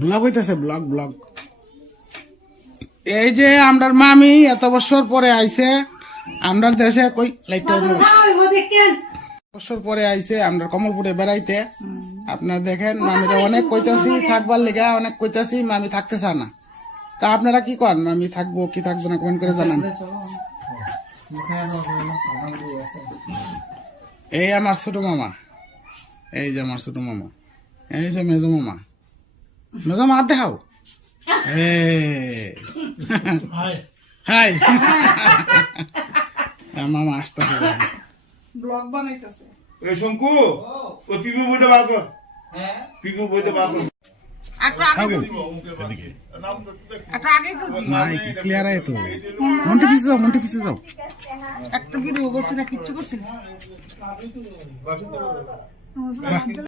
Blog হইতেছে, blog blog. এই যে আমরার মামি এত বছর পরে আইছে আমরার দেশে, কই লাইটটা বছর পরে আইছে আমরা কমলপুরে বেড়াইতে। আপনারা দেখেন মামিরা অনেক কইতাছি থাকবার লিগা, অনেক কইতাছি, মামি থাকতে চায় না। তা আপনারা কি করেন, মামি থাকবো কি থাকবো না কমেন্ট করে জানান। এই আমার ছোট মামা, এই যে আমার ছোট মামা, এই যে মেজো মামা। মেজো মা দেখাও, হাই মামা আসতেছে, ব্লগ বানাইতেছে। এই শঙ্কু, ওই পিপু বইটা বার কর। পিপু বইটা বার কর। ক্লিয়ার আয় তো, মন্টে পিছিয়ে যাও, মন্টে পিছিয়ে যাও। একটা ভিডিও করছি না, কিচ্ছু করছি না।